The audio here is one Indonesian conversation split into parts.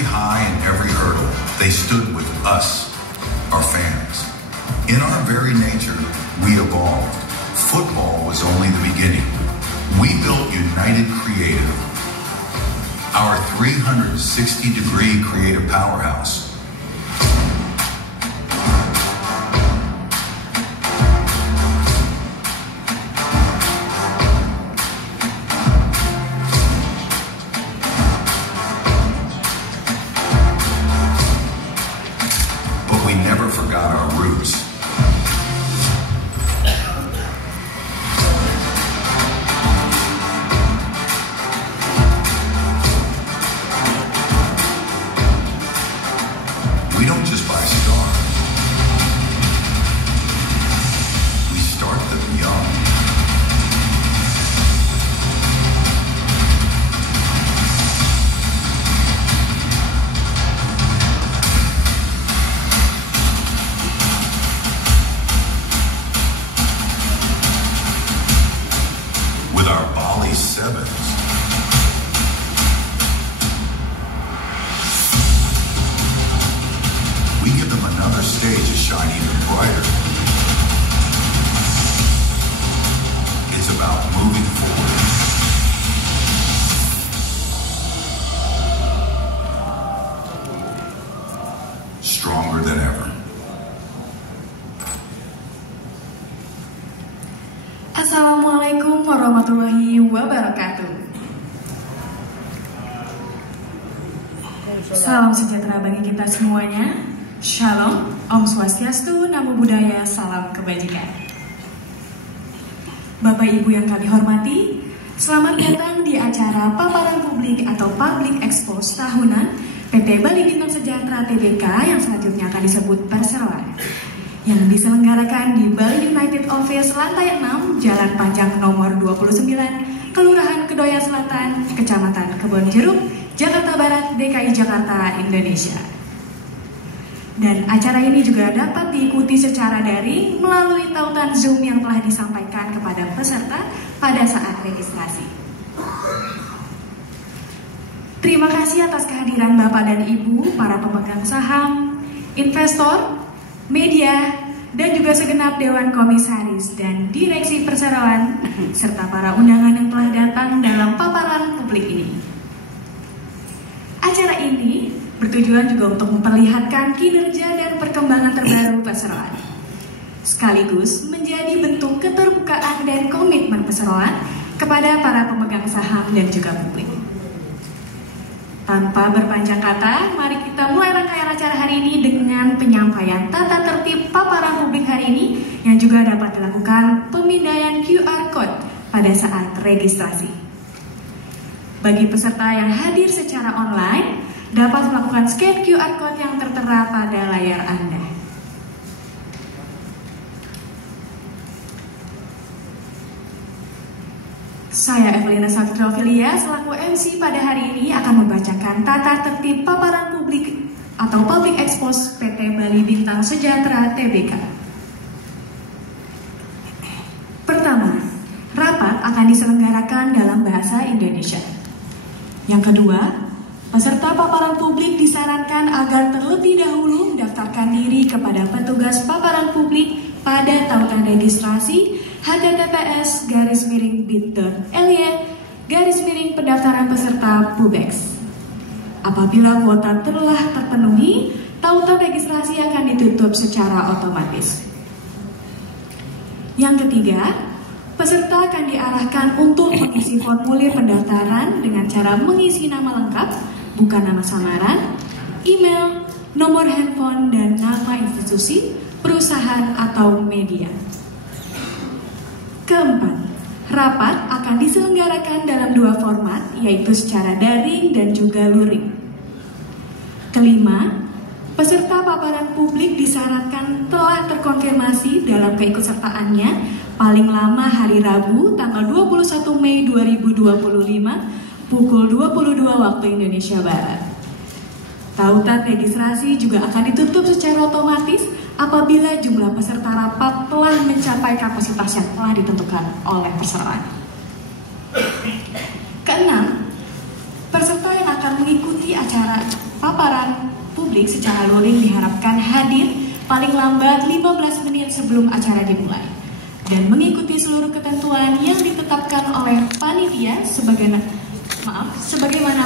every high and every hurdle, they stood with us, our fans. In our very nature, we evolved. Football was only the beginning. We built United Creative, our 360-degree creative powerhouse. But we never forgot our roots. We don't just buy stars. We start them young. With our Bali Sevens. We give them another stage to shine even brighter. It's about moving forward. Stronger than ever. Assalamualaikum warahmatullahi wabarakatuh. Salam sejahtera bagi kita semuanya. Shalom, Om Swastiastu, Namo Buddhaya, salam kebajikan. Bapak Ibu yang kami hormati, selamat datang di acara paparan publik atau Public Expose tahunan PT Bali Bintang Sejahtera Tbk yang selanjutnya akan disebut Perseroan, yang diselenggarakan di Bali United Office lantai 6, Jalan Panjang nomor 29, Kelurahan Kedoya Selatan, Kecamatan Kebonjeruk, Jakarta Barat, DKI Jakarta, Indonesia. Dan acara ini juga dapat diikuti secara daring melalui tautan Zoom yang telah disampaikan kepada peserta pada saat registrasi. Terima kasih atas kehadiran Bapak dan Ibu, para pemegang saham, investor, media, dan juga segenap Dewan Komisaris dan Direksi Perseroan, serta para undangan yang telah datang dalam paparan publik ini. Acara ini bertujuan juga untuk memperlihatkan kinerja dan perkembangan terbaru Perseroan, sekaligus menjadi bentuk keterbukaan dan komitmen Perseroan kepada para pemegang saham dan juga publik. Tanpa berpanjang kata, mari kita mulai rangkaian acara hari ini dengan penyampaian tata tertib paparan publik hari ini yang juga dapat dilakukan pemindaian QR Code pada saat registrasi. Bagi peserta yang hadir secara online, dapat melakukan scan QR Code yang tertera pada layar Anda. Saya Evelina Safitrofilia selaku MC pada hari ini akan membacakan tata tertib paparan publik atau Public Expose PT Bali Bintang Sejahtera Tbk. Pertama, rapat akan diselenggarakan dalam bahasa Indonesia. Yang kedua, peserta paparan publik disarankan agar terlebih dahulu mendaftarkan diri kepada petugas paparan publik pada tautan registrasi https://bit.ly/pendaftaran peserta PUBEX. Apabila kuota telah terpenuhi, tautan registrasi akan ditutup secara otomatis. Yang ketiga, peserta akan diarahkan untuk mengisi formulir pendaftaran dengan cara mengisi nama lengkap, bukan nama samaran, email, nomor handphone, dan nama institusi, perusahaan, atau media. Keempat, rapat akan diselenggarakan dalam dua format, yaitu secara daring dan juga luring. Kelima, peserta paparan publik disyaratkan telah terkonfirmasi dalam keikutsertaannya paling lama hari Rabu tanggal 21 Mei 2025 pukul 22 waktu Indonesia Barat. Tautan registrasi juga akan ditutup secara otomatis apabila jumlah peserta rapat telah mencapai kapasitas yang telah ditentukan oleh Perseroan. Keenam, peserta yang akan mengikuti acara paparan publik secara luring diharapkan hadir paling lambat 15 menit sebelum acara dimulai dan mengikuti seluruh ketentuan yang ditetapkan oleh panitia sebagaimana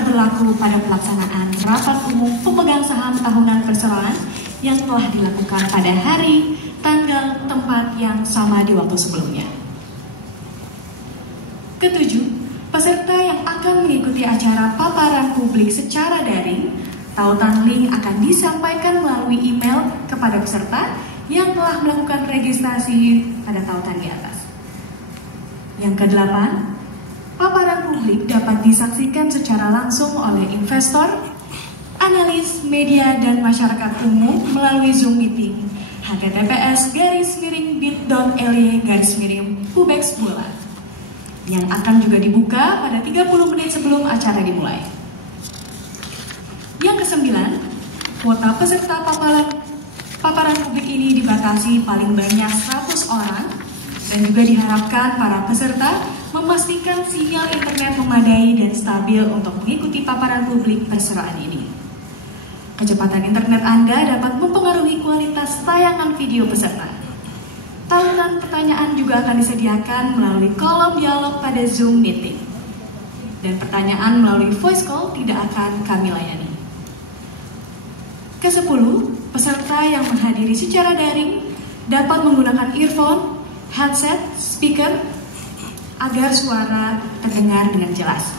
berlaku pada pelaksanaan rapat umum pemegang saham tahunan perseroan yang telah dilakukan pada hari, tanggal, tempat yang sama di waktu sebelumnya. Ketujuh, peserta yang akan mengikuti acara paparan publik secara daring, tautan link akan disampaikan melalui email kepada peserta yang telah melakukan registrasi pada tautan di atas. Yang kedelapan, paparan publik dapat disaksikan secara langsung oleh investor, analis, media, dan masyarakat umum melalui Zoom meeting https://bit.ly/pubex yang akan juga dibuka pada 30 menit sebelum acara dimulai. Yang kesembilan, kuota peserta paparan publik ini dibatasi paling banyak 100 orang dan juga diharapkan para peserta memastikan sinyal internet memadai dan stabil untuk mengikuti paparan publik perseroan ini. Kecepatan internet Anda dapat mempengaruhi kualitas tayangan video peserta. Tautan pertanyaan juga akan disediakan melalui kolom dialog pada Zoom meeting. Dan pertanyaan melalui voice call tidak akan kami layani. Kesepuluh, peserta yang menghadiri secara daring dapat menggunakan earphone, headset, speaker agar suara terdengar dengan jelas.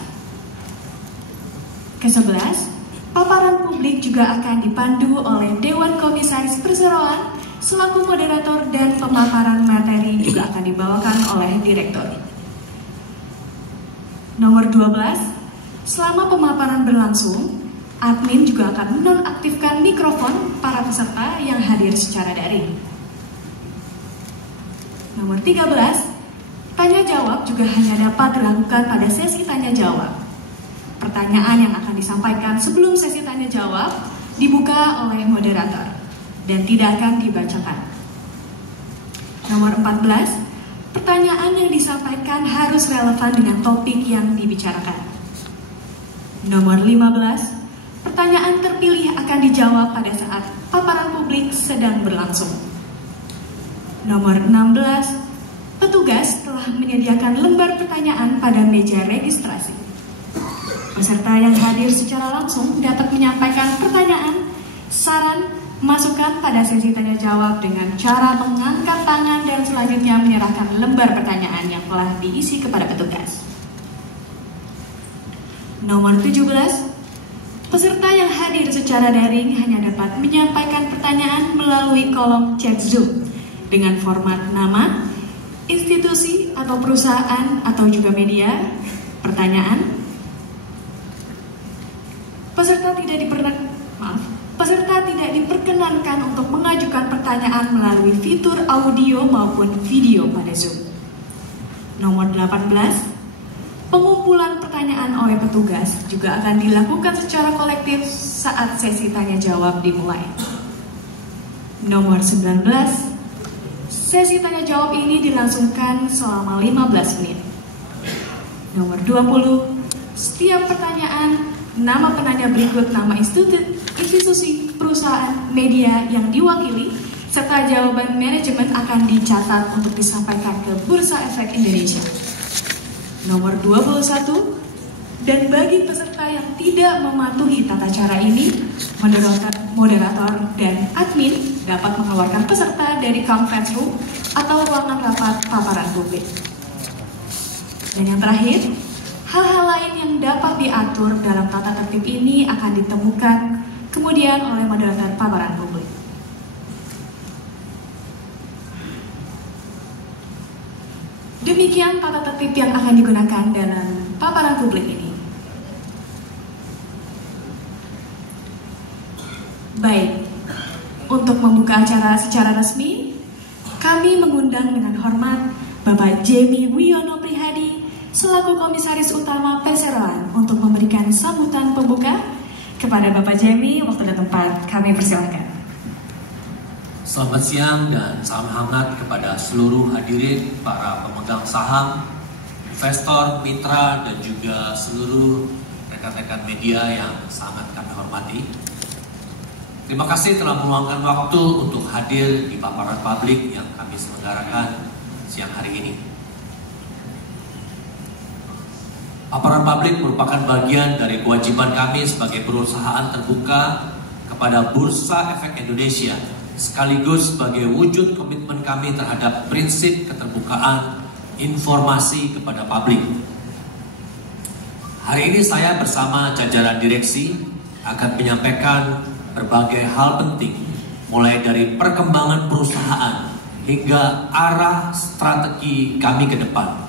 Kesebelas, paparan publik juga akan dipandu oleh Dewan Komisaris Perseroan selaku moderator dan pemaparan materi juga akan dibawakan oleh direktur. Nomor 12, selama pemaparan berlangsung, admin juga akan menonaktifkan mikrofon para peserta yang hadir secara daring. Nomor 13, tanya jawab juga hanya dapat dilakukan pada sesi tanya jawab. Pertanyaan yang akan disampaikan sebelum sesi tanya jawab dibuka oleh moderator dan tidak akan dibacakan. Nomor 14, pertanyaan yang disampaikan harus relevan dengan topik yang dibicarakan. Nomor 15, pertanyaan terpilih akan dijawab pada saat paparan publik sedang berlangsung. Nomor 16, petugas telah menyediakan lembar pertanyaan pada meja registrasi. Peserta yang hadir secara langsung dapat menyampaikan pertanyaan, saran, masukan pada sesi tanya jawab dengan cara mengangkat tangan dan selanjutnya menyerahkan lembar pertanyaan yang telah diisi kepada petugas. Nomor 17, peserta yang hadir secara daring hanya dapat menyampaikan pertanyaan melalui kolom chat Zoom dengan format nama, institusi atau perusahaan atau juga media, pertanyaan. Peserta tidak diperkenankan untuk mengajukan pertanyaan melalui fitur audio maupun video pada Zoom. Nomor 18, pengumpulan pertanyaan oleh petugas juga akan dilakukan secara kolektif saat sesi tanya jawab dimulai. Nomor 19, sesi tanya jawab ini dilangsungkan selama 15 menit. Nomor 20, setiap pertanyaan, nama penanya berikut nama institusi, perusahaan, media yang diwakili, serta jawaban manajemen akan dicatat untuk disampaikan ke Bursa Efek Indonesia. Nomor 21, dan bagi peserta yang tidak mematuhi tata cara ini, moderator dan admin dapat mengeluarkan peserta dari conference room atau ruangan rapat paparan publik. Dan yang terakhir, hal-hal lain yang dapat diatur dalam tata tertib ini akan ditemukan kemudian oleh moderator paparan publik. Demikian tata tertib yang akan digunakan dalam paparan publik ini. Baik, untuk membuka acara secara resmi, kami mengundang dengan hormat Bapak Jemi Wiono Prihadi selaku Komisaris Utama Perseroan untuk memberikan sambutan pembuka. Kepada Bapak Jemi, waktu dan tempat kami persilakan. Selamat siang dan salam hangat kepada seluruh hadirin, para pemegang saham, investor, mitra, dan juga seluruh rekan-rekan media yang sangat kami hormati. Terima kasih telah meluangkan waktu untuk hadir di paparan publik yang kami selenggarakan siang hari ini. Paparan publik merupakan bagian dari kewajiban kami sebagai perusahaan terbuka kepada Bursa Efek Indonesia, sekaligus sebagai wujud komitmen kami terhadap prinsip keterbukaan informasi kepada publik. Hari ini saya bersama jajaran direksi akan menyampaikan berbagai hal penting, mulai dari perkembangan perusahaan hingga arah strategi kami ke depan.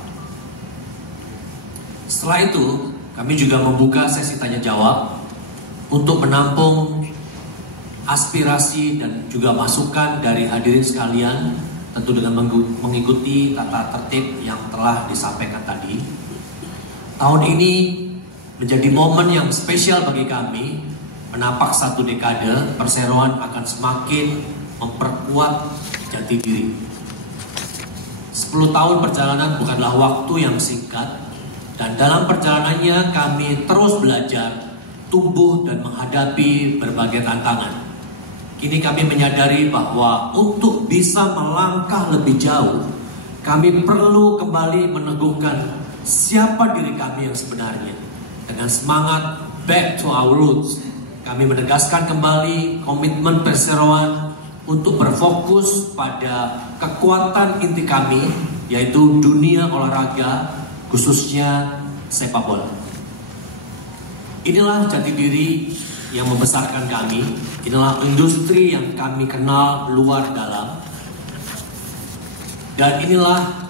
Setelah itu, kami juga membuka sesi tanya jawab untuk menampung aspirasi dan juga masukan dari hadirin sekalian, tentu dengan mengikuti tata tertib yang telah disampaikan tadi. Tahun ini menjadi momen yang spesial bagi kami. Menapak satu dekade, perseroan akan semakin memperkuat jati diri. 10 tahun perjalanan bukanlah waktu yang singkat, dan dalam perjalanannya kami terus belajar, tumbuh dan menghadapi berbagai tantangan. Kini kami menyadari bahwa untuk bisa melangkah lebih jauh, kami perlu kembali meneguhkan siapa diri kami yang sebenarnya. Dengan semangat back to our roots, kami menegaskan kembali komitmen perseroan untuk berfokus pada kekuatan inti kami, yaitu dunia olahraga, khususnya sepak bola. Inilah jati diri yang membesarkan kami, inilah industri yang kami kenal luar dalam, dan inilah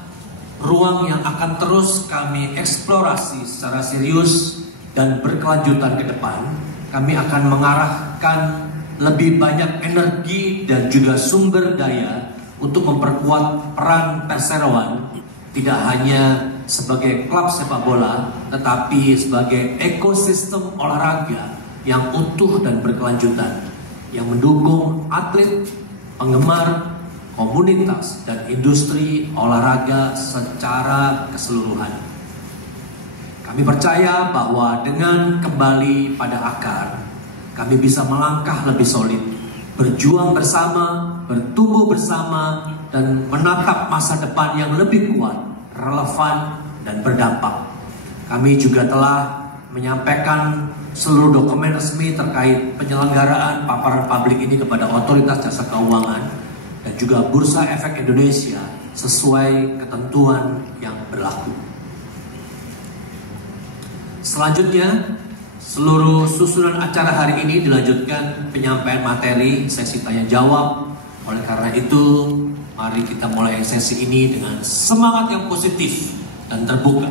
ruang yang akan terus kami eksplorasi secara serius dan berkelanjutan ke depan. Kami akan mengarahkan lebih banyak energi dan juga sumber daya untuk memperkuat peran perseroan, tidak hanya sebagai klub sepak bola, tetapi sebagai ekosistem olahraga yang utuh dan berkelanjutan, yang mendukung atlet, penggemar, komunitas, dan industri olahraga secara keseluruhan. Kami percaya bahwa dengan kembali pada akar, kami bisa melangkah lebih solid, berjuang bersama, bertumbuh bersama, dan menatap masa depan yang lebih kuat, relevan, dan berdampak. Kami juga telah menyampaikan seluruh dokumen resmi terkait penyelenggaraan paparan publik ini kepada Otoritas Jasa Keuangan dan juga Bursa Efek Indonesia sesuai ketentuan yang berlaku. Selanjutnya, seluruh susunan acara hari ini dilanjutkan penyampaian materi sesi tanya jawab. Oleh karena itu, mari kita mulai sesi ini dengan semangat yang positif dan terbuka.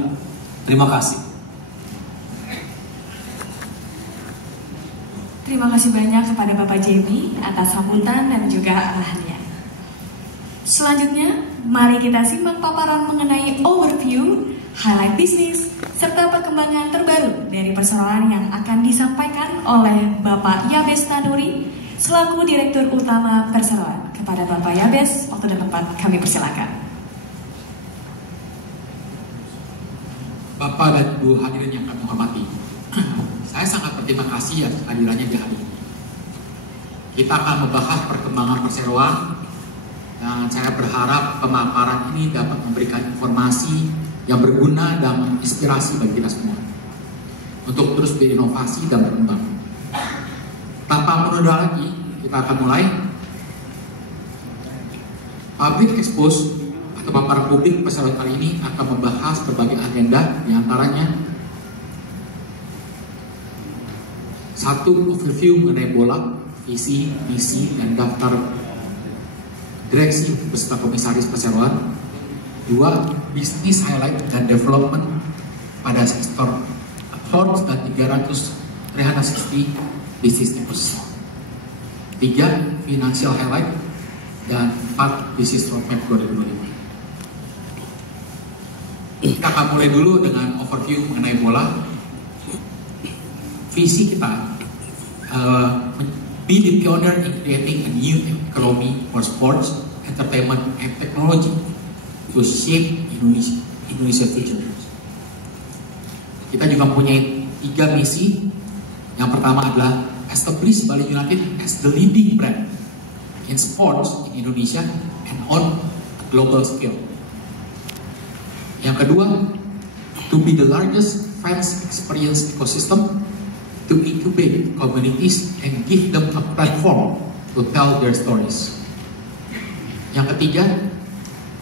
Terima kasih. Terima kasih banyak kepada Bapak Jamie atas sambutan dan juga arahannya. Selanjutnya, mari kita simak paparan mengenai overview, highlight bisnis, serta perkembangan terbaru dari perseroan yang akan disampaikan oleh Bapak Yabes Tanuri selaku Direktur Utama Perseroan. Kepada Bapak Yabes, waktu dan tempat kami persilakan. Bapak dan Ibu hadirin yang kami hormati, saya sangat berterima kasih atas kehadirannya di hari ini. Kita akan membahas perkembangan perseroan, dan saya berharap pemaparan ini dapat memberikan informasi yang berguna dan menginspirasi bagi kita semua untuk terus berinovasi dan berkembang. Tanpa menunda lagi, kita akan mulai. Public Expose atau paparan publik perseroan kali ini akan membahas berbagai agenda, diantaranya 1. Overview mengenai bola, visi, misi, dan daftar direksi beserta komisaris perseroan. 2. Bisnis highlight dan development pada sektor awards dan 360 business news. 3. Financial highlight dan 4. Business roadmap 2025. Kita akan mulai dulu dengan overview mengenai bola. Visi kita be the pioneer in creating a new economy for sports, entertainment, and technology to shape Indonesia future. Kita juga mempunyai 3 misi. Yang pertama adalah establish Bali United as the leading brand in sports in Indonesia and on a global scale. Yang kedua, to be the largest fans experience ecosystem, to incubate communities and give them a platform to tell their stories. Yang ketiga,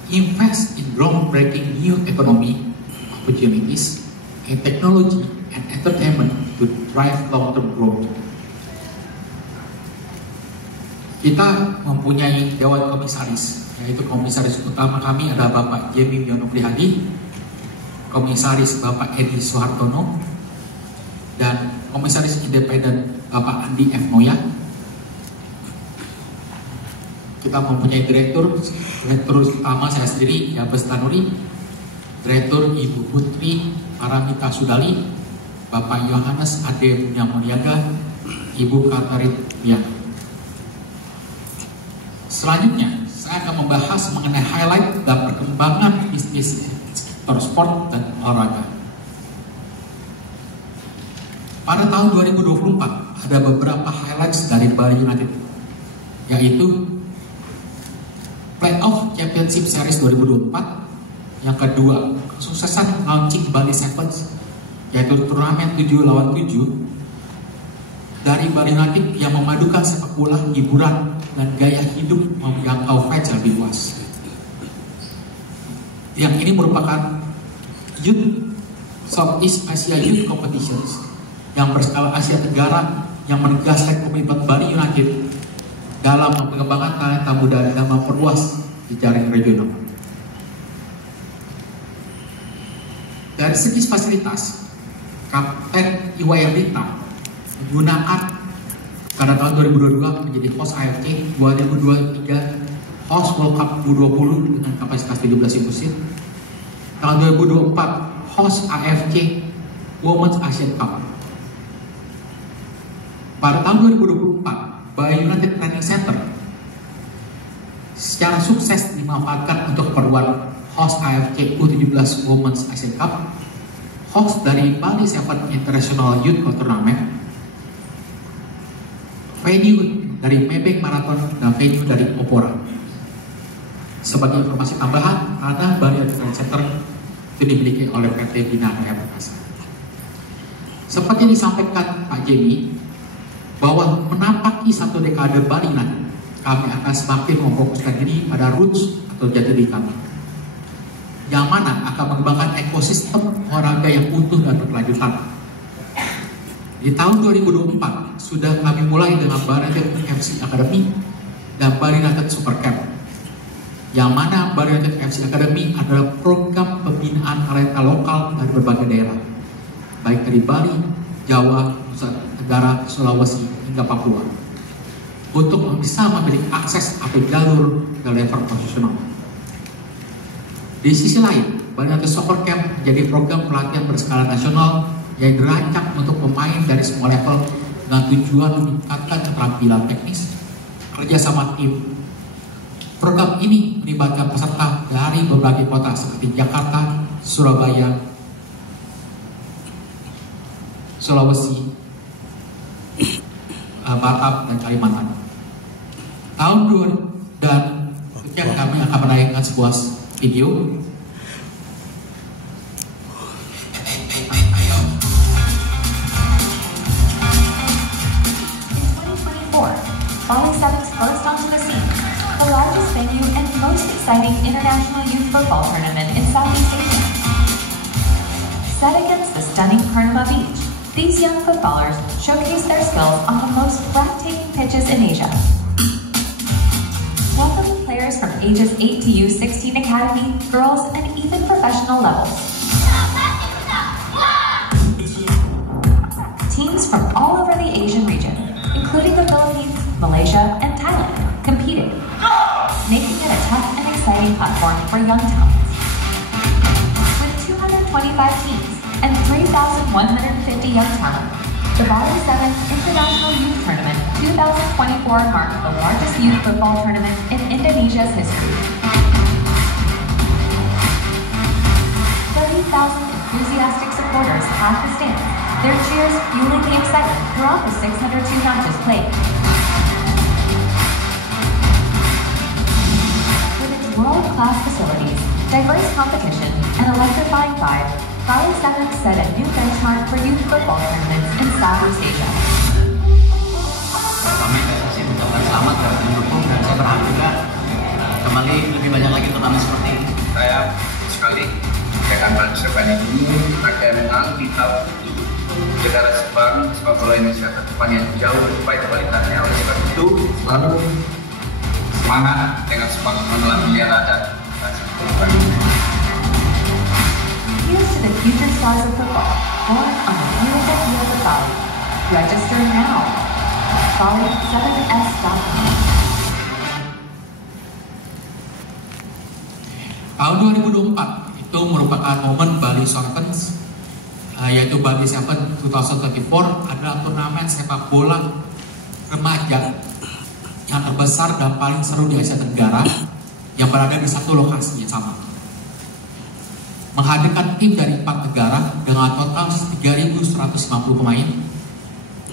invest in groundbreaking new economy opportunities in technology and entertainment to drive long-term growth. Kita mempunyai Dewan Komisaris, yaitu komisaris utama kami adalah Bapak Jamie Yono Prihadi, komisaris Bapak Edi Soehartono, dan komisaris independen Bapak Andi F. Moya. Kita mempunyai direktur utama saya sendiri, Yabes Tanuri, direktur Ibu Putri Aramita Sudali, Bapak Yohanes Ade Mulyaniaga, Ibu Katarin Mia. Selanjutnya, saya akan membahas mengenai highlight dan perkembangan bisnis sektor sport dan olahraga. Pada tahun 2024 ada beberapa highlights dari Bali United, yaitu Playoff Championship Series 2024. Yang kedua, kesuksesan launching Bali Sevens, yaitu turnamen 7 lawan 7 dari Bali United yang memadukan sepak bola, hiburan, dan gaya hidup menjangkau fans yang lebih luas. Yang ini merupakan Youth Southeast Asia Youth Competitions yang berskala Asia Tenggara yang menegaskan komitmen Bali United dalam mengembangkan talenta muda dan memperluas jejaring regional. Dari segi fasilitas, Kapten Iwayardita menggunakan pada tahun 2022 menjadi host AFC, 2023 host World Cup U20 dengan kapasitas 17.000 seat. Tahun 2024 host AFC Women's Asian Cup. Pada tahun 2024 Bali United Training Center secara sukses dimanfaatkan untuk keperluan host AFC U17 Women's Asian Cup, host dari Bali Seven International Youth Tournament, venue dari Maybank Marathon, dan venue dari Opora. Sebagai informasi tambahan, tanah Bali Training Center itu dimiliki oleh PT Bina Raya Perkasa. Seperti disampaikan Pak Jamie, bahwa menapaki satu dekade Bali nanti, kami akan semakin memfokuskan diri pada roots atau jati diri kami, yang mana akan mengembangkan ekosistem olahraga yang utuh dan berkelanjutan. Di tahun 2024 sudah kami mulai dengan Bali United FC Academy dan Bali United Super Camp, yang mana Bali United FC Academy adalah program pembinaan talenta lokal dari berbagai daerah, baik dari Bali, Jawa, Nusa Tenggara, Sulawesi hingga Papua, untuk bisa memiliki akses atau jalur ke level profesional. Di sisi lain, Bali United Soccer Camp menjadi program pelatihan berskala nasional yang dirancang untuk pemain dari semua level dengan tujuan meningkatkan keterampilan teknis, kerjasama tim. Program ini melibatkan peserta dari berbagai kota seperti Jakarta, Surabaya, Sulawesi, Batam, dan Kalimantan. Tahun 2 dan sekian kami akan menayangkan sebuah video. Bali Sevens burst onto the scene, the largest venue and most exciting international youth football tournament in Southeast Asia. Set against the stunning Purnama Beach, these young footballers showcase their skills on the most breathtaking pitches in Asia. Welcoming players from ages 8 to U16 academy, girls, and even professional levels. Teams from all over the Asian region, including the Philippines, Malaysia, and Thailand, competed, making it a tough and exciting platform for young talents. With 225 teams and 3,150 young talent, the Bali Sevens International Youth Tournament 2024 marked the largest youth football tournament in Indonesia's history. 30,000 enthusiastic supporters packed the stands, their cheers fueling the excitement throughout the 602 matches played. With its world-class facilities, diverse competition, and electrifying vibe, Bali 7 set a new benchmark for youth football tournaments in Southeast Asia. Kami PSSI mengucapkan selamat dan mendukung, dan saya berharap juga kembali lebih banyak lagi turnamen seperti ini. Saya sekali dengan Bali 7 ini akan menang di tahun negara sepak bola Indonesia ke depan yang jauh lebih kebalikannya. Oleh sebab itu selalu semangat dengan semangat melihara dan Here's to the future stars of football, born on the beautiful field of Bali. Register now. Bali7s.com. Tahun 2024 itu merupakan momen Bali Sevens, yaitu Bali 7 2024 adalah turnamen sepak bola remaja yang terbesar dan paling seru di Asia Tenggara yang berada di satu lokasi yang sama. Menghadirkan tim dari 4 negara dengan total 3.150 pemain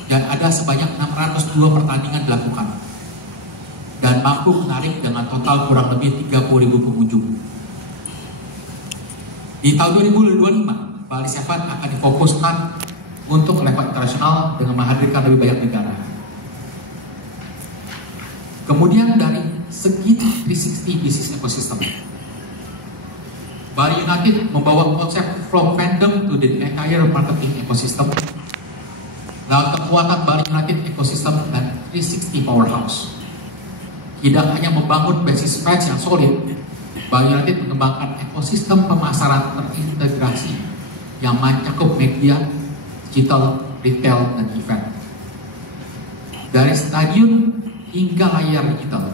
dan ada sebanyak 602 pertandingan dilakukan dan mampu menarik dengan total kurang lebih 30.000 pengunjung. Di tahun 2025, Bali 7 akan difokuskan untuk level internasional dengan menghadirkan lebih banyak negara. Kemudian dari segi 360 business ecosystem, Bali United membawa konsep from fandom to the entire marketing ecosystem. Lalu kekuatan Bali United ecosystem dan 360 powerhouse. Tidak hanya membangun basis fans yang solid, Bali United mengembangkan ekosistem pemasaran terintegrasi yang mencakup media, digital, retail, dan event. Dari stadion hingga layar digital,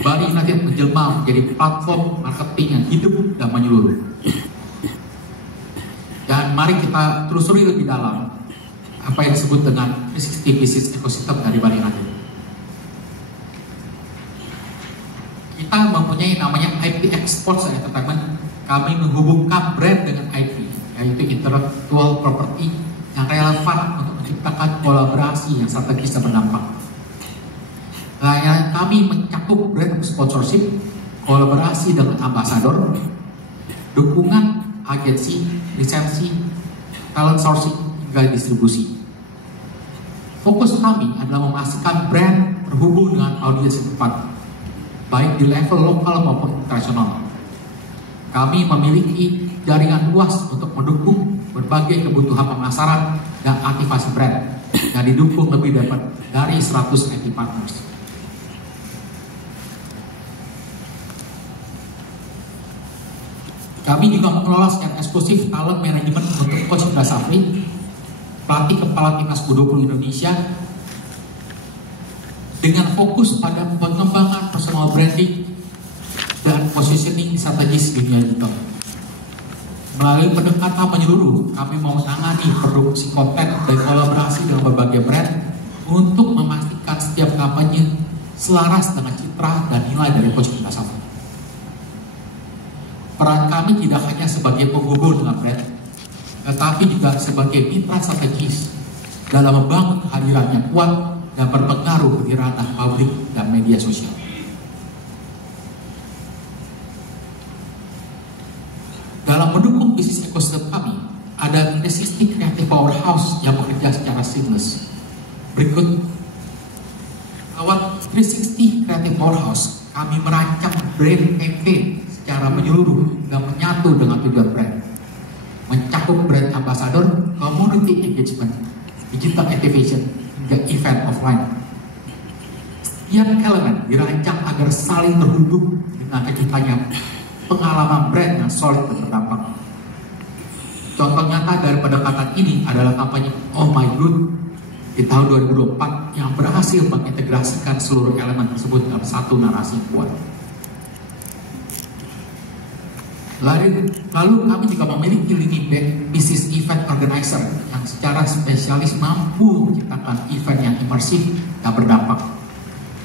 Bali United menjelma menjadi platform marketing yang hidup dan menyeluruh. Dan mari kita telusuri lebih dalam apa yang disebut dengan 360 business ecosystem dari Bali United. Kita mempunyai namanya IP Exports and Entertainment. Kami menghubungkan brand dengan IP, yaitu intellectual property yang relevan untuk menciptakan kolaborasi yang strategis dan berdampak. Layanan kami mencakup brand sponsorship, kolaborasi dengan ambasador, dukungan agensi, lisensi, talent sourcing, hingga distribusi. Fokus kami adalah memastikan brand terhubung dengan audiens yang tepat, baik di level lokal maupun internasional. Kami memiliki jaringan luas untuk mendukung berbagai kebutuhan pemasaran dan aktivasi brand yang didukung lebih dari 100 IT partners. Kami juga mengelola secara eksklusif talent management untuk Coach Indra Safri, pelatih kepala timnas U20 Indonesia, dengan fokus pada pengembangan personal branding dan positioning strategis dunia digital. Melalui pendekatan menyeluruh, kami mau menangani produksi konten dan kolaborasi dengan berbagai brand untuk memastikan setiap kampanye selaras dengan citra dan nilai dari Coach Indra Safri. Peran kami tidak hanya sebagai penghubung dengan brand, tetapi juga sebagai mitra strategis dalam membangun kehadiran yang kuat dan berpengaruh di ranah publik dan media sosial. Dalam mendukung bisnis ekosistem kami, ada 360 Creative Powerhouse yang bekerja secara seamless. Berikut lewat 360 Creative Powerhouse, kami merancang brand campaign secara menyeluruh dan menyatu dengan tujuan brand, mencakup brand ambassador, community engagement, digital activation, hingga event offline. Setiap elemen dirancang agar saling terhubung dengan kejutannya pengalaman brand yang solid dan berdampak. Contoh nyata dari pendekatan ini adalah kampanye Oh My Good di tahun 2024 yang berhasil mengintegrasikan seluruh elemen tersebut dalam satu narasi yang kuat. Lalu kami juga memiliki lini business event organizer yang secara spesialis mampu menciptakan event yang imersif dan berdampak,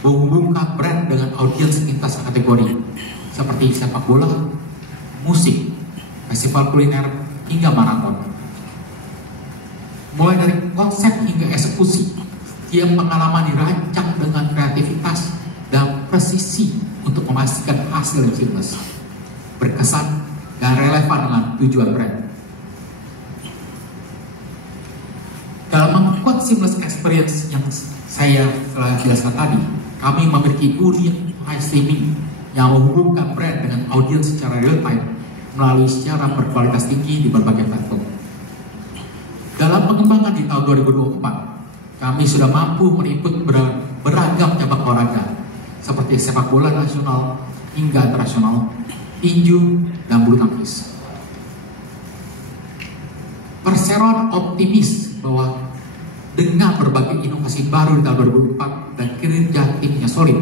menghubungkan brand dengan audiens lintas kategori seperti sepak bola, musik, festival kuliner, hingga maraton. Mulai dari konsep hingga eksekusi, tiap pengalaman dirancang dengan kreativitas dan presisi untuk memastikan hasil yang seamless, berkesan, dan relevan dengan tujuan brand. Dalam membuat seamless experience yang saya telah jelaskan tadi, kami memiliki unit live streaming yang menghubungkan brand dengan audiens secara real time melalui siaran berkualitas tinggi di berbagai platform. Dalam pengembangan di tahun 2024, kami sudah mampu meliput beragam cabang olahraga seperti sepak bola nasional hingga internasional, tinju, dan bulu tangkis. Perseroan optimis bahwa dengan berbagai inovasi baru di tahun 2024 dan kinerja timnya solid,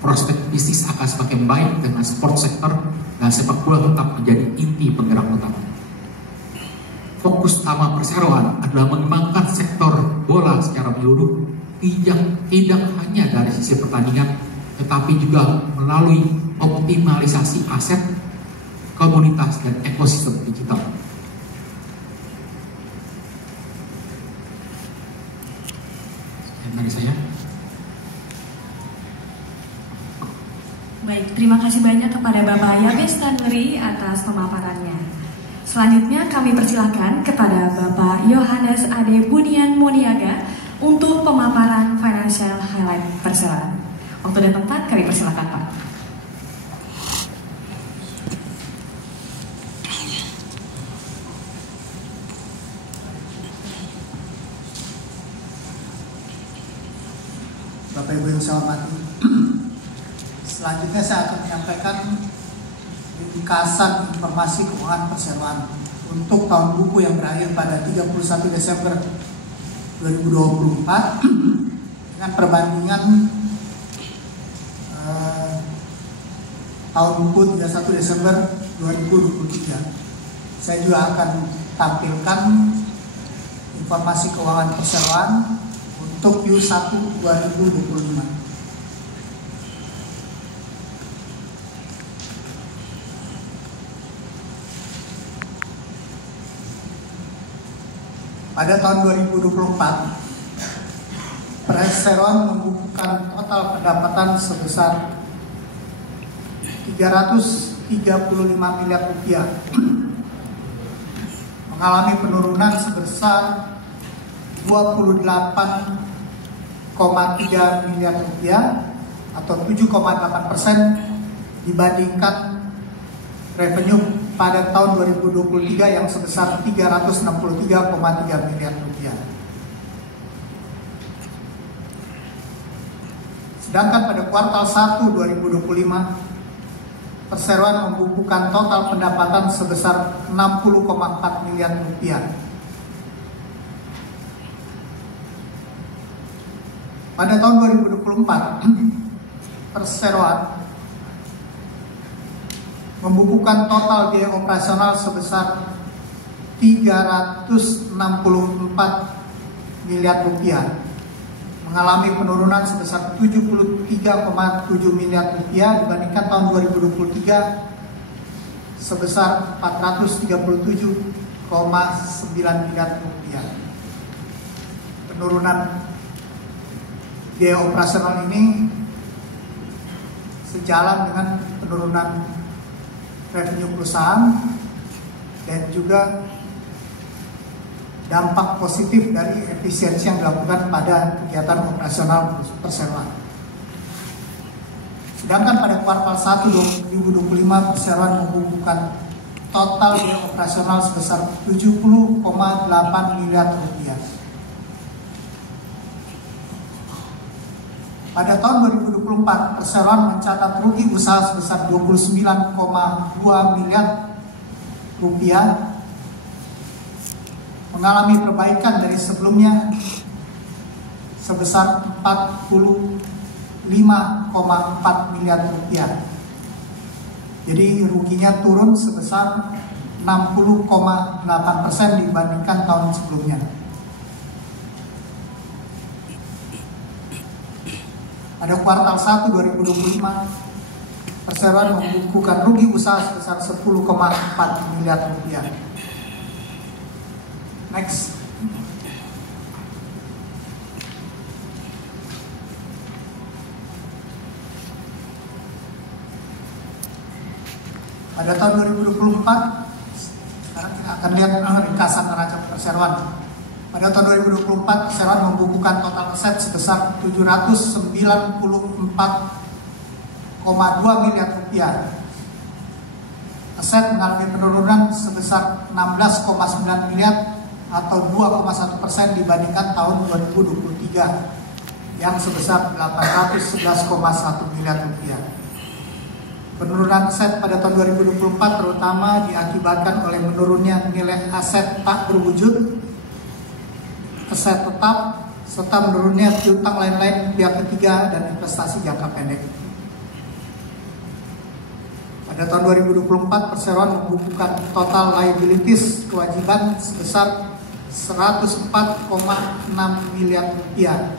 prospek bisnis akan semakin baik dengan sport sector dan sepak bola tetap menjadi inti penggerak utama. Fokus utama Perseroan adalah mengembangkan sektor bola secara menyeluruh, tidak hanya dari sisi pertandingan, tetapi juga melalui optimalisasi aset, komunitas, dan ekosistem digital. Sekian dari saya. Baik, terima kasih banyak kepada Bapak Yabes Tanuri atas pemaparannya. Selanjutnya kami persilakan kepada Bapak Yohanes Ade Bunian Moniaga untuk pemaparan financial highlight Perseroan. Waktu dan tempat kami persilakan, Pak. Bapak Ibu yang saya hormati, selanjutnya saya akan menyampaikan ringkasan informasi keuangan Perseroan untuk tahun buku yang berakhir pada 31 Desember 2024 dengan perbandingan tahun buku 31 Desember 2023. Saya juga akan tampilkan informasi keuangan Perseroan untuk Q1 2025. Pada tahun 2024, Perseroan membukukan total pendapatan sebesar 335 miliar rupiah, mengalami penurunan sebesar 28,3 miliar rupiah atau 7,8% dibandingkan revenue pada tahun 2023 yang sebesar 363,3 miliar rupiah. Sedangkan pada kuartal 1 2025, Perseroan membukukan total pendapatan sebesar 60,4 miliar rupiah. Pada tahun 2024, Perseroan membukukan total biaya operasional sebesar 364 miliar rupiah, mengalami penurunan sebesar 73,7 miliar rupiah dibandingkan tahun 2023 sebesar 437,9 miliar rupiah. Penurunan biaya operasional ini sejalan dengan penurunan revenue perusahaan dan juga dampak positif dari efisiensi yang dilakukan pada kegiatan operasional Perseroan. Sedangkan pada kuartal 1 2025 Perseroan membukukan total biaya operasional sebesar 70,8 miliar rupiah. Pada tahun 2024, Perseroan mencatat rugi usaha sebesar 29,2 miliar rupiah, mengalami perbaikan dari sebelumnya sebesar 45,4 miliar rupiah. Jadi ruginya turun sebesar 60,8% dibandingkan tahun sebelumnya. Pada kuartal 1 2025, Perseroan membukukan rugi usaha sebesar 10,4 miliar rupiah. Next. Pada tahun 2024, sekarang kita akan lihat ringkasan neraca perseroan. Pada tahun 2024, perseroan membukukan total aset sebesar 794,2 miliar rupiah. Aset mengalami penurunan sebesar 16,9 miliar atau 2,1% dibandingkan tahun 2023 yang sebesar 811,1 miliar rupiah. Penurunan aset pada tahun 2024 terutama diakibatkan oleh menurunnya nilai aset tak berwujud, aset tetap, serta menurunnya piutang lain-lain pihak ketiga dan investasi jangka pendek. Pada tahun 2024, perseroan membukukan total liabilities kewajiban sebesar 104,6 miliar rupiah,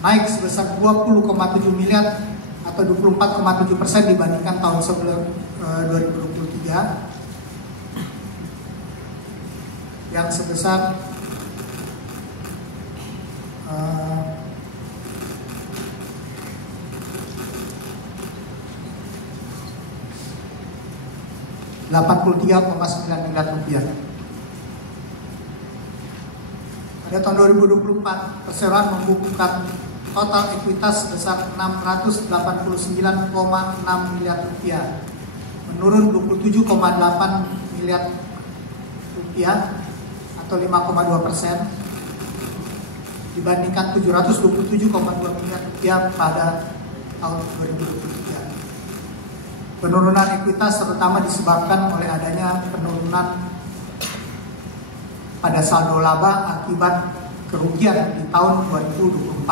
naik sebesar 20,7 miliar atau 24,7% dibandingkan tahun sebelum 2023 yang sebesar 83,9 miliar rupiah. Pada tahun 2024, perseroan membukukan total ekuitas sebesar 689,6 miliar rupiah, menurun 27,8 miliar rupiah atau 5,2% dibandingkan 727,2 miliar rupiah pada tahun 2023. Penurunan ekuitas terutama disebabkan oleh adanya penurunan pada saldo laba akibat kerugian di tahun 2024.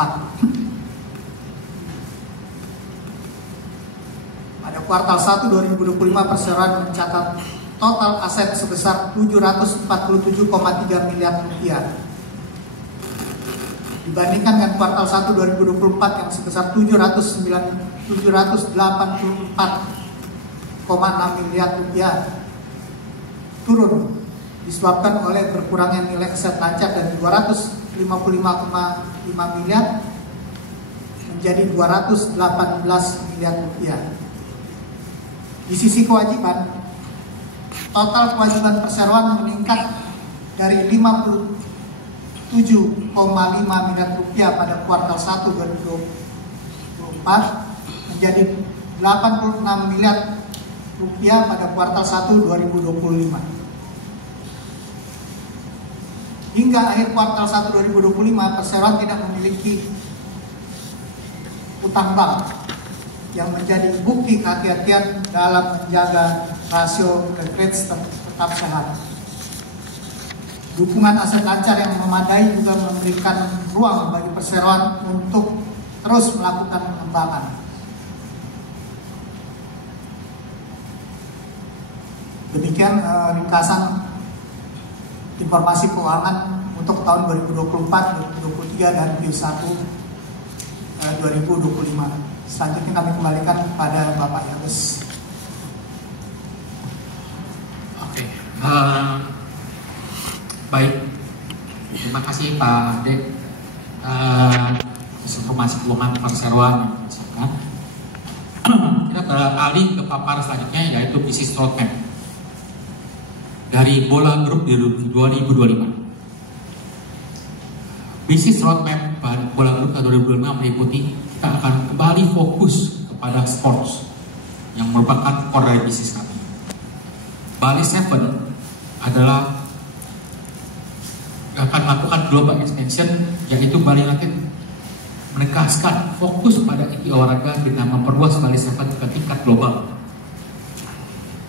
Pada kuartal 1 2025, perseroan mencatat total aset sebesar 747,3 miliar rupiah. Dibandingkan dengan kuartal 1 2024 yang sebesar 784,6 miliar rupiah, turun disebabkan oleh berkurangnya nilai aset lancar dari 255,5 miliar menjadi 218 miliar rupiah. Di sisi kewajiban, total kewajiban perseroan meningkat dari 57,5 miliar rupiah pada kuartal 1 2024 menjadi 86 miliar rupiah pada kuartal 1 2025. Hingga akhir kuartal 1 2025, perseroan tidak memiliki utang bank yang menjadi bukti kehati-hatian dalam menjaga rasio leverage tetap sehat. Dukungan aset lancar yang memadai juga memberikan ruang bagi perseroan untuk terus melakukan pengembangan. Demikian ringkasan informasi keuangan untuk tahun 2024, 2023 dan Q1 2025. Selanjutnya kami kembalikan kepada Bapak Yabes. Oke, baik. Terima kasih Pak Dek informasi keuangan perseroan yang disampaikan. Kita beralih ke paparan selanjutnya yaitu bisnis roadmap dari Bola Group di 2025. Bisnis roadmap Bola Group 2025 meliputi kita akan kembali fokus kepada sports yang merupakan core dari bisnis kami. Bali 7 adalah akan melakukan global expansion, yaitu Bali United menegaskan fokus pada inti olahraga dengan memperluas Bali 7 ke tingkat global.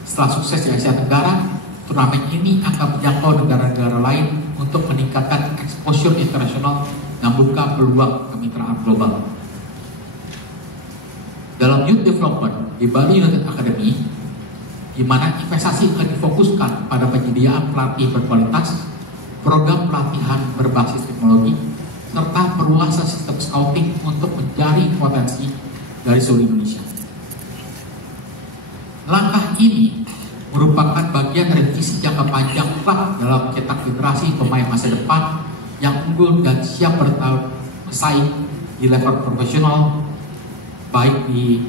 Setelah sukses di Asia Tenggara, turnamen ini akan menjangkau negara-negara lain untuk meningkatkan exposure internasional dan membuka peluang kemitraan global. Dalam youth development di Bali United Academy, di mana investasi akan difokuskan pada penyediaan pelatih berkualitas, program pelatihan berbasis teknologi, serta perluasan sistem scouting untuk mencari potensi dari seluruh Indonesia. Langkah ini merupakan bagian dari visi jangka panjang klub dalam mencetak generasi pemain masa depan yang unggul dan siap bersaing di level profesional baik di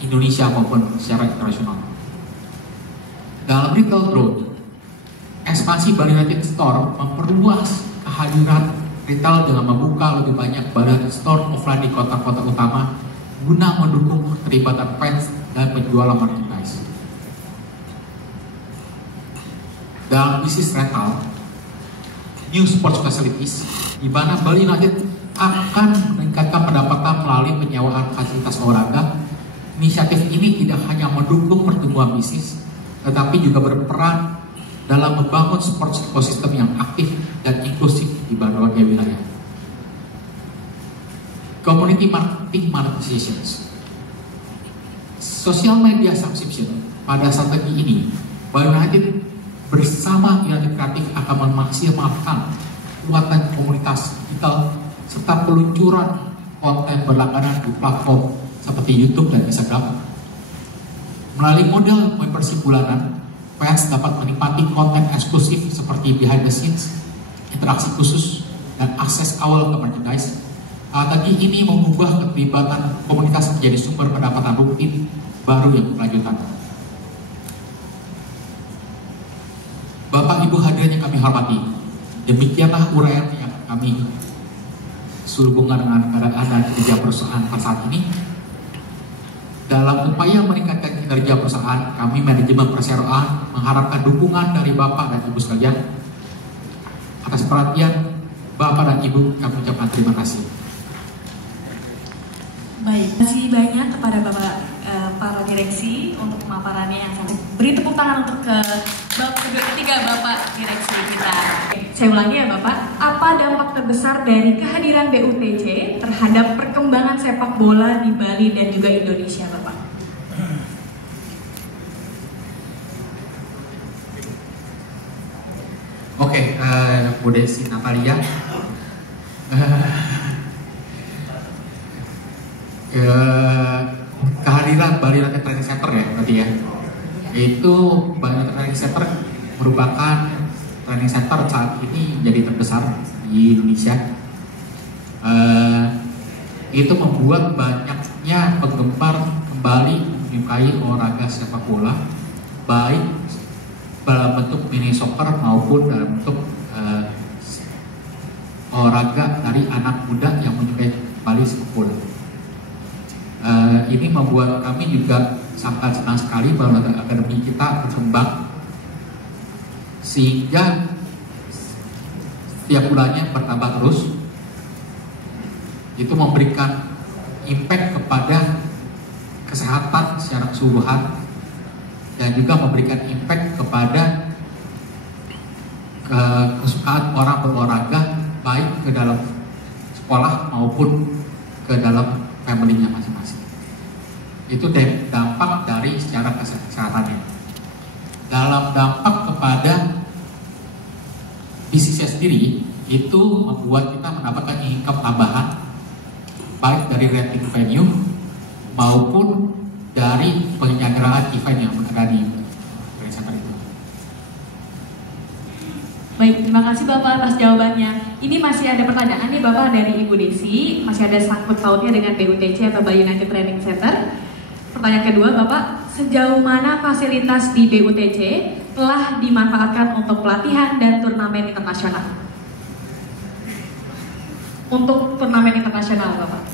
Indonesia maupun secara internasional. Dalam retail growth, ekspansi Bali United Store memperluas kehadiran retail dengan membuka lebih banyak Bali United Store offline di kota-kota utama guna mendukung keterlibatan fans dan penjualan merchandise. Dalam bisnis rental, new sports facilities, di mana Bali United akan meningkatkan pendapatan melalui penyewaan fasilitas olahraga. Inisiatif ini tidak hanya mendukung pertumbuhan bisnis, tetapi juga berperan dalam membangun sports ekosistem yang aktif dan inklusif di berbagai wilayah. Community marketing monetizations. Social media subscription pada strategi ini, Bali United bersama United Kreatif akan memaksimalkan kekuatan komunitas digital serta peluncuran konten berlangganan di platform seperti YouTube dan Instagram. Melalui model membership bulanan, fans dapat menikmati konten eksklusif seperti behind the scenes, interaksi khusus, dan akses awal ke merchandise. Strategi ini mengubah keterlibatan komunitas menjadi sumber pendapatan rutin baru yang berkelanjutan. Bapak Ibu hadirin yang kami hormati, demikianlah uraian yang kami sehubungan dengan keadaan dan kinerja perusahaan pada saat ini. Dalam upaya meningkatkan kinerja perusahaan, kami manajemen perseroan mengharapkan dukungan dari Bapak dan Ibu sekalian. Atas perhatian Bapak dan Ibu, kami ucapkan terima kasih. Baik, terima kasih banyak kepada Bapak para direksi untuk pemaparannya yang sangat. Beri tepuk tangan untuk ketiga Bapak direksi kita. Saya ulangi ya Bapak, apa dampak terbesar dari kehadiran BUTC terhadap perkembangan sepak bola di Bali dan juga Indonesia Bapak? Oke, Bu Desi Natalia. Kehadiran Bali United Training Center ya berarti ya, itu Bali United Training Center merupakan training center saat ini jadi terbesar di Indonesia. Itu membuat banyaknya penggemar kembali menyukai olahraga sepak bola, baik dalam bentuk mini soccer maupun dalam bentuk olahraga dari anak muda yang menyukai kembali sepak bola. Ini membuat kami juga sangat senang sekali bahwa akademi kita berkembang sehingga setiap bulannya bertambah terus. Itu memberikan impact kepada kesehatan secara keseluruhan dan juga memberikan impact kepada kesukaan orang berolahraga baik ke dalam sekolah maupun ke dalam family-nya masing-masing. Itu dampak dari secara kesehatannya. Dalam dampak kepada bisnisnya sendiri, itu membuat kita mendapatkan income tambahan baik dari renting venue maupun dari penyelenggaraan event yang ada di training center itu. Baik, terima kasih Bapak atas jawabannya. Ini masih ada pertanyaan nih Bapak dari Ibu Desi, masih ada sangkut pautnya dengan BUTC atau Bali United Training Center. Pertanyaan kedua Bapak, sejauh mana fasilitas di BUTC telah dimanfaatkan untuk pelatihan dan turnamen internasional? Untuk turnamen internasional Bapak.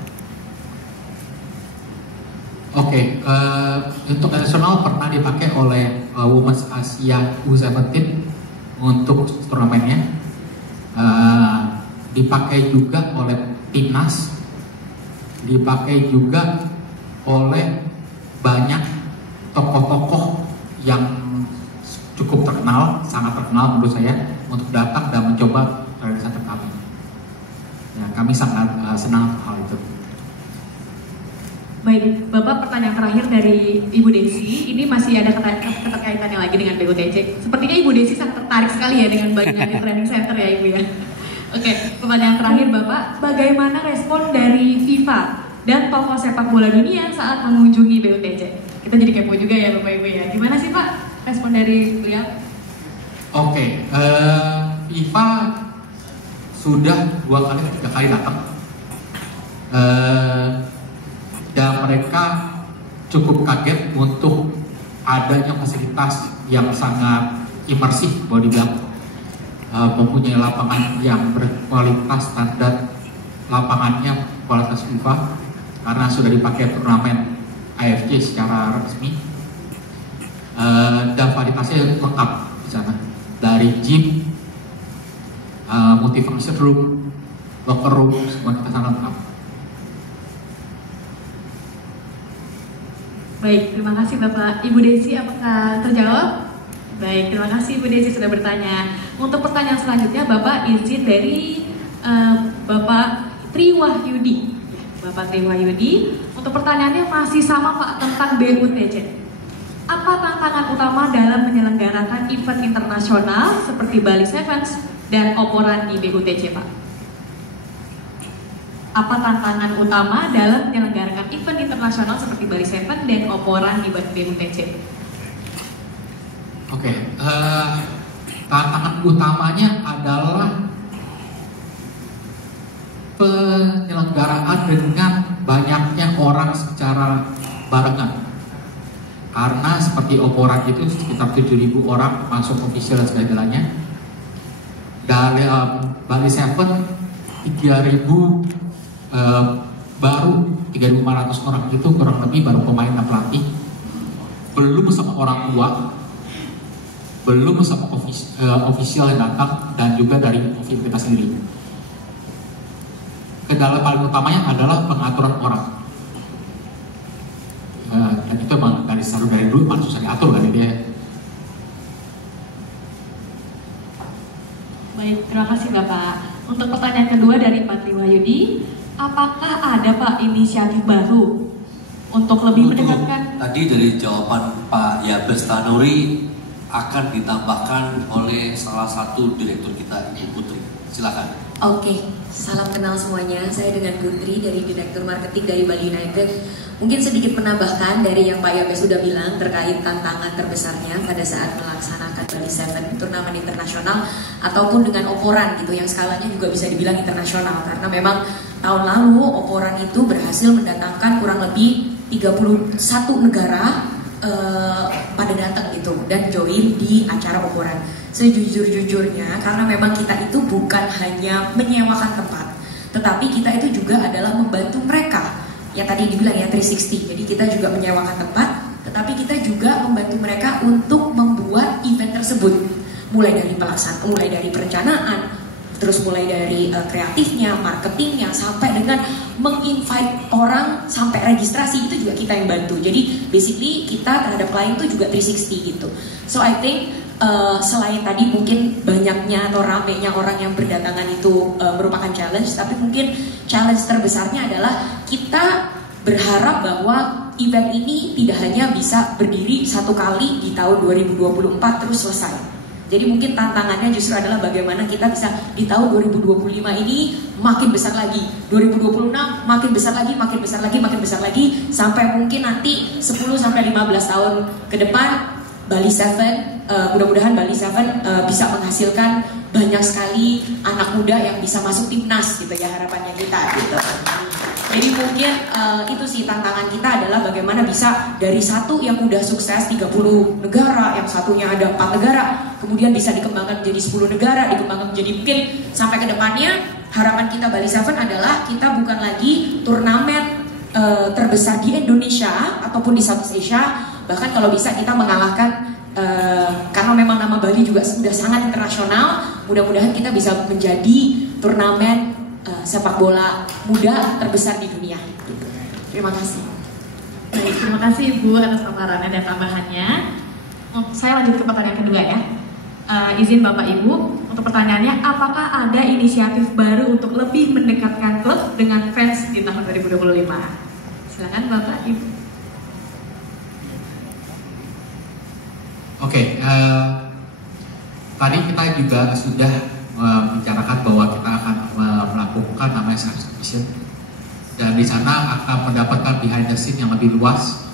Oke, untuk nasional pernah dipakai oleh Women's Asia U17 untuk turnamennya. Dipakai juga oleh timnas, dipakai juga oleh banyak tokoh-tokoh yang cukup terkenal, sangat terkenal menurut saya untuk datang dan mencoba training center kami. Ya, kami sangat senang hal itu. Baik, Bapak, pertanyaan terakhir dari Ibu Desi, ini masih ada keterkaitannya lagi dengan BUTC. Sepertinya Ibu Desi sangat tertarik sekali ya dengan Bali United Training Center ya Ibu ya. Oke, pertanyaan terakhir Bapak, bagaimana respon dari FIFA dan tokoh sepak bola dunia saat mengunjungi BUTC? Kita jadi kepo juga ya Bapak Ibu ya. Gimana sih Pak respon dari beliau? Oke, FIFA sudah 2 kali 3 kali datang. Dan mereka cukup kaget untuk adanya fasilitas yang sangat imersif, boleh dibilang mempunyai lapangan yang berkualitas standar, lapangannya kualitas FIFA karena sudah dipakai turnamen AFC secara resmi, dan fasilitasnya lengkap di sana, dari gym, multifunction room, locker room, semua kita sana lengkap. Baik, terima kasih Bapak. Ibu Desi, apakah terjawab? Baik, terima kasih Ibu Desi sudah bertanya. Untuk pertanyaan selanjutnya, Bapak izin dari Bapak Triwahyudi. Bapak Triwahyudi, untuk pertanyaannya masih sama Pak tentang BUTC. Apa tantangan utama dalam menyelenggarakan event internasional seperti Bali Sevens dan Oporan di BUTC, Pak? Apa tantangan utama dalam menyelenggarakan event internasional seperti Bali Seven dan Oporan di BUTC? Oke, tantangan utamanya adalah penyelenggaraan dengan banyaknya orang secara barengan. Karena seperti Oporan itu sekitar 7.000 orang masuk official dan segalanya. Dari Bali Seven 3.000 baru 3.500 orang itu kurang lebih baru pemain dan pelatih, belum sama orang tua, belum sama official yang datang, dan juga dari official kita sendiri. Kendala paling utamanya adalah pengaturan orang, dan itu memang dari dulu malah susah diatur kan dia. Baik, terima kasih Bapak. Untuk pertanyaan kedua dari Pak Triwahyudi, apakah ada Pak inisiatif baru untuk lebih mendekatkan? Tadi dari jawaban Pak Yabes Tanuri akan ditambahkan oleh salah satu direktur kita, Ibu Putri. Silakan. Oke, salam kenal semuanya. Saya dengan Putri dari Direktur Marketing dari Bali United. Mungkin sedikit menambahkan dari yang Pak Yabes sudah bilang terkait tantangan terbesarnya pada saat melaksanakan Bali Seven, turnamen internasional, ataupun dengan Oporan gitu, yang skalanya juga bisa dibilang internasional. Karena memang tahun lalu Oporan itu berhasil mendatangkan kurang lebih 31 negara pada datang gitu dan join di acara Oporan. Sejujur-jujurnya, karena memang kita itu bukan hanya menyewakan tempat, tetapi kita itu juga adalah membantu mereka. Yang tadi dibilang ya 360, jadi kita juga menyewakan tempat, tetapi kita juga membantu mereka untuk membuat event tersebut. Mulai dari pelaksanaan, mulai dari perencanaan, terus mulai dari kreatifnya, marketingnya, sampai dengan menginvite orang sampai registrasi, itu juga kita yang bantu. Jadi basically kita terhadap klien itu juga 360 gitu. So I think selain tadi mungkin banyaknya atau ramenya orang yang berdatangan itu merupakan challenge, tapi mungkin challenge terbesarnya adalah kita berharap bahwa event ini tidak hanya bisa berdiri satu kali di tahun 2024 terus selesai. Jadi mungkin tantangannya justru adalah bagaimana kita bisa di tahun 2025 ini makin besar lagi, 2026 makin besar lagi, makin besar lagi, makin besar lagi, sampai mungkin nanti 10-15 tahun ke depan Bali Seven, mudah-mudahan Bali Seven bisa menghasilkan banyak sekali anak muda yang bisa masuk timnas gitu ya, harapannya kita gitu. Jadi mungkin itu sih tantangan kita adalah bagaimana bisa dari satu yang udah sukses 30 negara, yang satunya ada 4 negara, kemudian bisa dikembangkan menjadi 10 negara, dikembangkan menjadi mungkin sampai ke depannya harapan kita Bali Seven adalah kita bukan lagi turnamen terbesar di Indonesia ataupun di Southeast Asia, bahkan kalau bisa kita mengalahkan karena memang nama Bali juga sudah sangat internasional, mudah-mudahan kita bisa menjadi turnamen sepak bola muda terbesar di dunia. Terima kasih. Baik, terima kasih Ibu atas paparannya dan tambahannya. Saya lanjut ke pertanyaan kedua ya. Izin Bapak Ibu, untuk pertanyaannya, apakah ada inisiatif baru untuk lebih mendekatkan klub dengan fans di tahun 2025? Silakan Bapak Ibu. Oke, tadi kita juga sudah membicarakan bahwa kita akan melakukan namanya subscription, dan di sana akan mendapatkan behind the scene yang lebih luas.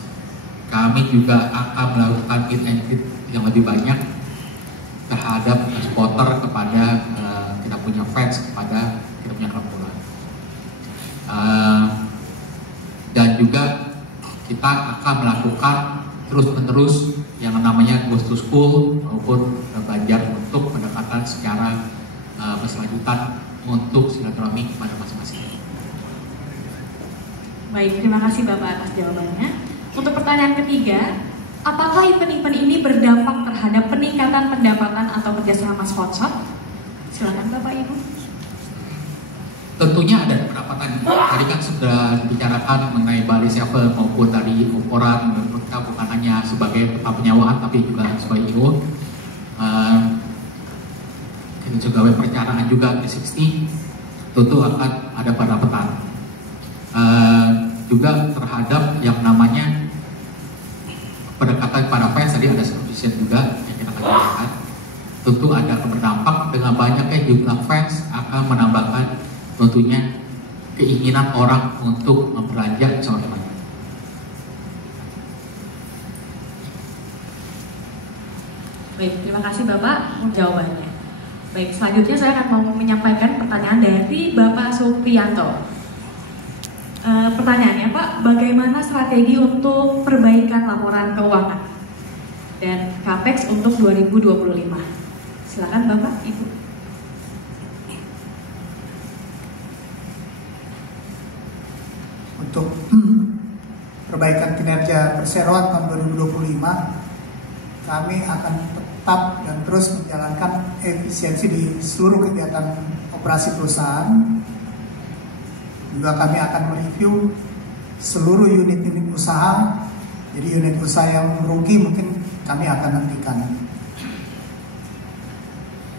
Kami juga akan melakukan meet and greet yang lebih banyak terhadap supporter, kepada kita punya fans, kepada kita punya klub bola, dan juga kita akan melakukan terus-menerus yang namanya Goes to School maupun Banjar untuk pendekatan secara berkelanjutan untuk silaturahmi kepada masing-masing. Baik, terima kasih Bapak atas jawabannya. Untuk pertanyaan ketiga, apakah event-event ini berdampak terhadap peningkatan pendapatan atau kerjasama sponsor? Silakan Bapak Ibu. Tentunya ada pendapatan. Tadi kan sudah dibicarakan mengenai Bali Seven maupun dari Opora, menurut kita bukan hanya sebagai tetap penyewaan tapi juga sebagai IO. Kita juga perencanaan juga G60 tentu akan ada pendapatan. Juga terhadap yang namanya pendekatan pada fans, tadi ada subscription juga yang kita kerjakan. Tentu ada berdampak dengan banyaknya jumlah fans akan menambahkan tentunya keinginan orang untuk berbelanja bersama-sama. Baik, terima kasih Bapak untuk jawabannya. Baik, selanjutnya saya akan mau menyampaikan pertanyaan dari Bapak Supriyanto. Pertanyaannya Pak, bagaimana strategi untuk perbaikan laporan keuangan dan CAPEX untuk 2025? Silakan Bapak, Ibu. Untuk perbaikan kinerja perseroan tahun 2025, kami akan tetap dan terus menjalankan efisiensi di seluruh kegiatan operasi perusahaan. Juga kami akan mereview seluruh unit-unit usaha. Jadi unit usaha yang merugi mungkin kami akan hentikan.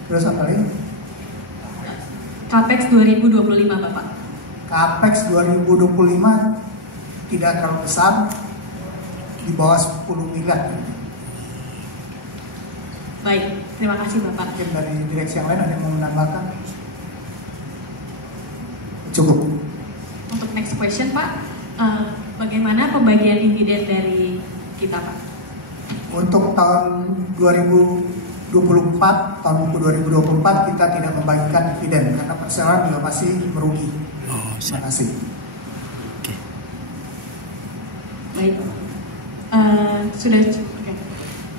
Terus apa lagi? CAPEX 2025 Bapak. CAPEX 2025 tidak terlalu besar, di bawah 10 miliar. Baik, terima kasih Bapak. Mungkin dari direksi yang lain ada yang mau menambahkan? Cukup. Untuk next question Pak, bagaimana pembagian dividen dari kita Pak? Untuk tahun 2024, tahun buku 2024 kita tidak membagikan dividen karena perseroan juga masih merugi. Terima kasih. Oke. Baik, sudah cukup.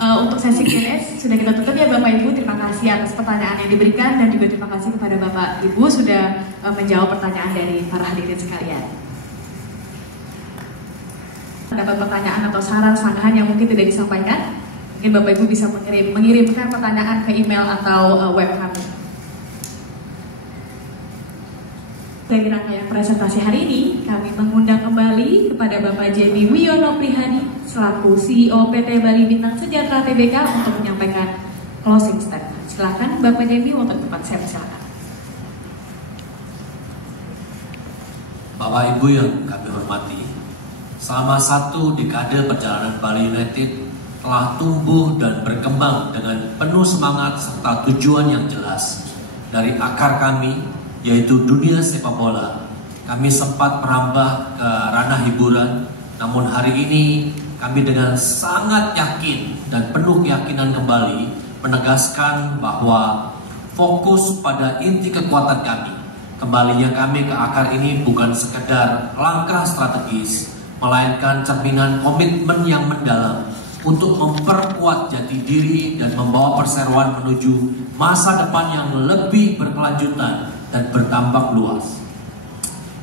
Untuk sesi Q&A sudah kita tutup ya Bapak Ibu. Terima kasih atas pertanyaan yang diberikan dan juga terima kasih kepada Bapak Ibu sudah menjawab pertanyaan dari para hadirin sekalian. Dapat pertanyaan atau saran sanggahan yang mungkin tidak disampaikan, mungkin Bapak Ibu bisa mengirimkan pertanyaan ke email atau web kami. Dari rangkaian presentasi hari ini, kami mengundang kembali kepada Bapak Jamie Wiono Prihadi selaku CEO PT Bali Bintang Sejahtera Tbk untuk menyampaikan closing statement. Silakan Bapak Jamie untuk tempat saya silakan. Bapak Ibu yang kami hormati, selama 1 dekade perjalanan Bali United telah tumbuh dan berkembang dengan penuh semangat serta tujuan yang jelas. Dari akar kami, yaitu dunia sepak bola, kami sempat merambah ke ranah hiburan, namun hari ini kami dengan sangat yakin dan penuh keyakinan kembali menegaskan bahwa fokus pada inti kekuatan kami. Kembalinya kami ke akar ini bukan sekedar langkah strategis, melainkan cerminan komitmen yang mendalam untuk memperkuat jati diri dan membawa perseroan menuju masa depan yang lebih berkelanjutan dan berdampak luas.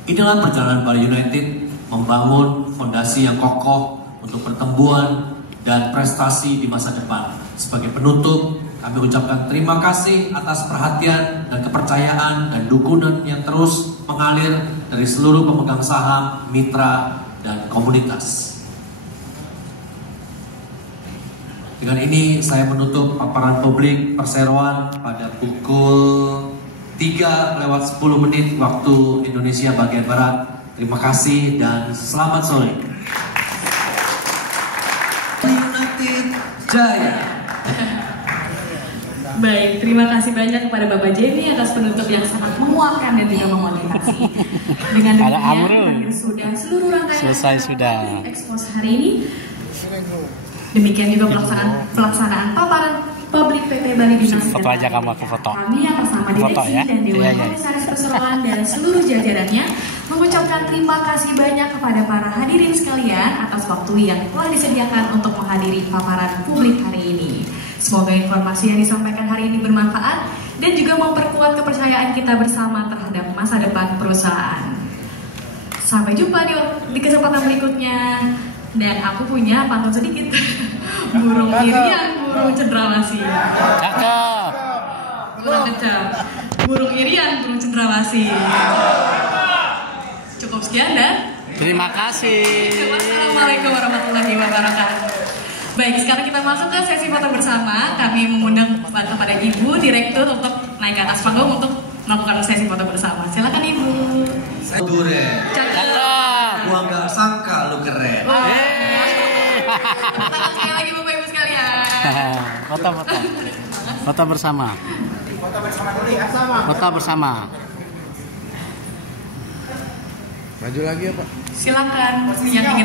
Inilah perjalanan Bali United membangun fondasi yang kokoh untuk pertumbuhan dan prestasi di masa depan. Sebagai penutup, kami ucapkan terima kasih atas perhatian dan kepercayaan dan dukungan yang terus mengalir dari seluruh pemegang saham, mitra, dan komunitas. Dengan ini saya menutup paparan publik perseroan pada pukul 3:10 waktu Indonesia bagian Barat. Terima kasih dan selamat sore. United Jaya. Baik, terima kasih banyak kepada Bapak Jamie atas penutup yang sangat menguatkan dan juga memotivasi. Dengan demikian, sudah seluruh rangkaian selesai sudah Expose hari ini. Demikian juga pelaksanaan paparan publik PT Bali Bintang foto aja kamu, aku foto. Kami yang bersama direksi dan Dewan Komisaris Perseroan dan seluruh jajarannya mengucapkan terima kasih banyak kepada para hadirin sekalian atas waktu yang telah disediakan untuk menghadiri paparan publik hari ini. Semoga informasi yang disampaikan hari ini bermanfaat dan juga memperkuat kepercayaan kita bersama terhadap masa depan perusahaan. Sampai jumpa di kesempatan berikutnya. Dan aku punya pantun sedikit. Burung irian, burung cendrawasih. Cakep. Kurang kencang. Burung irian, burung cendrawasih. Cukup sekian dan Terima kasih. Wassalamualaikum warahmatullahi wabarakatuh. Baik, sekarang kita masuk ke sesi foto bersama. Kami mengundang kepada Ibu Direktur untuk naik ke atas panggung untuk melakukan sesi foto bersama. Silakan Ibu. Dure. Cakep. Gua nggak sangka lu keren. Tangan sekali lagi Bapak Ibu sekalian. Foto bersama. Foto bersama. Maju lagi ya Pak. Silakan yang ingin